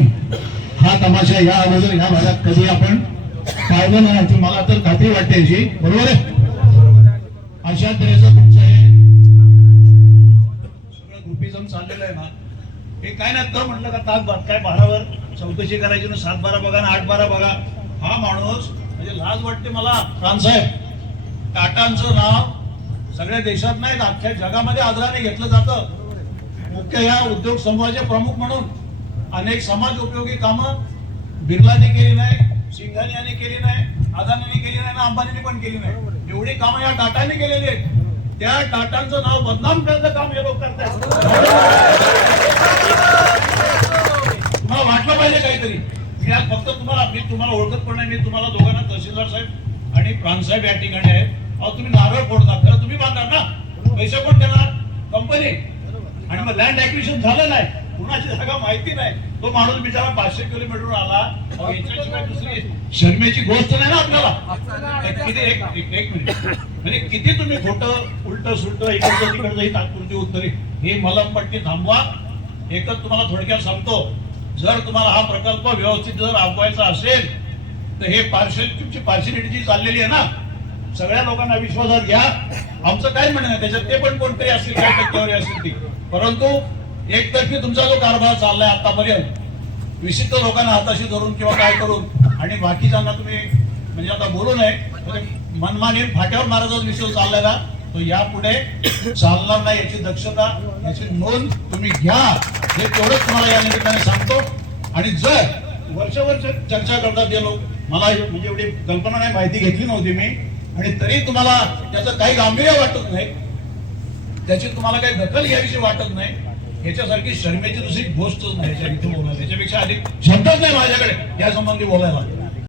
हा तमाशा या अगोदर या भागात कधी आपण पाहिलं नाही याची मला तर खात्री वाटते याची. बरोबर आहे. अशा तऱ्हेचं तुमचं हे सगळं ग्रुपिझम चाललेलं आहे ना, हे काय नाही तर म्हटलं का ताक भात काय 12वर चौकशी करायची ना, 7-12 बघा ना 8-12 बघा. हा माणूस म्हणजे लाज वाटते मला. रामसाहेब टाटांचं नाव सगळ्या देशात नाही अख्ख्या जगामध्ये आदराने घेतलं जातं. मुख्य या उद्योग समूहाचे प्रमुख म्हणून अनेक समाज उपयोगी कामं बिर्लाने केली नाही, सिंघानी यांनी केली नाही, अदानीने केली नाही, अंबानीने पण केली नाही. एवढी कामं या टाटाने केलेली आहेत. त्या टाटांचं नाव बदनाम करण्याचं काम हे लोक करतात. तुम्हाला वाटलं पाहिजे काहीतरी. मी आज फक्त मी तुम्हाला ओळखत पण नाही. मी तुम्हाला दोघांना तहसीलदार साहेब आणि प्रांतसाहेब या ठिकाणी आहेत. अहो तुम्ही नारळ फोडता खरं तुम्ही बांधणार ना, पैसे कोण देणार? कंपनी. आणि मग लँड ऍक्विजिशन झालं नाही, कुणाची जागा माहिती नाही, तो माणूस बिचारा 500 किलोमीटर आला. याच्याशिवाय दुसरी शर्मेची गोष्ट नाही ना आपल्याला. किती एक मिनिट म्हणजे किती तुम्ही खोटं उलट सुलट इकडचं तिकडचं ही तात्पुरती उत्तरे हे मलमपट्टी थांबवा. एकच तुम्हाला थोडक्यात सांगतो, जर तुम्हाला हा प्रकल्प व्यवस्थित जर राबवायचा असेल तर हे तुमची पार्शिलिटी जी चाललेली आहे ना, सगळ्या लोकांना विश्वासात घ्या. आमचं काय म्हणणं आहे त्याच्यात, ते पण कोणतरी असतील काय टक्केवारी असतील ती, परंतु एकतर्फी तुमचा जो कारभार चाललाय आतापर्यंत विशिष्ट लोकांना हाताशी धरून किंवा काय करून आणि बाकीच्यांना तुम्ही म्हणजे आता बोलू नये, मनमानी फाट्यावर मारायचा विषय चाललाय ना, तो यापुढे चालणार नाही. याची दक्षता याची नोंद तुम्ही घ्या. हे तेवढंच तुम्हाला या निमित्ताने सांगतो. आणि जर वर्ष चर्चा करतात जे लोक, मला म्हणजे एवढी कल्पना नाही, माहिती घेतली नव्हती मी, आणि तरी तुम्हाला त्याचं काही गांभीर्य वाटत नाही, त्याची तुम्हाला काही दखल घ्यावीशी वाटत नाही, याच्यासारखी शर्मेची दुसरी गोष्टच नाही. याच्यापेक्षा अधिक शब्दच नाही माझ्याकडे या संबंधी बोलायला.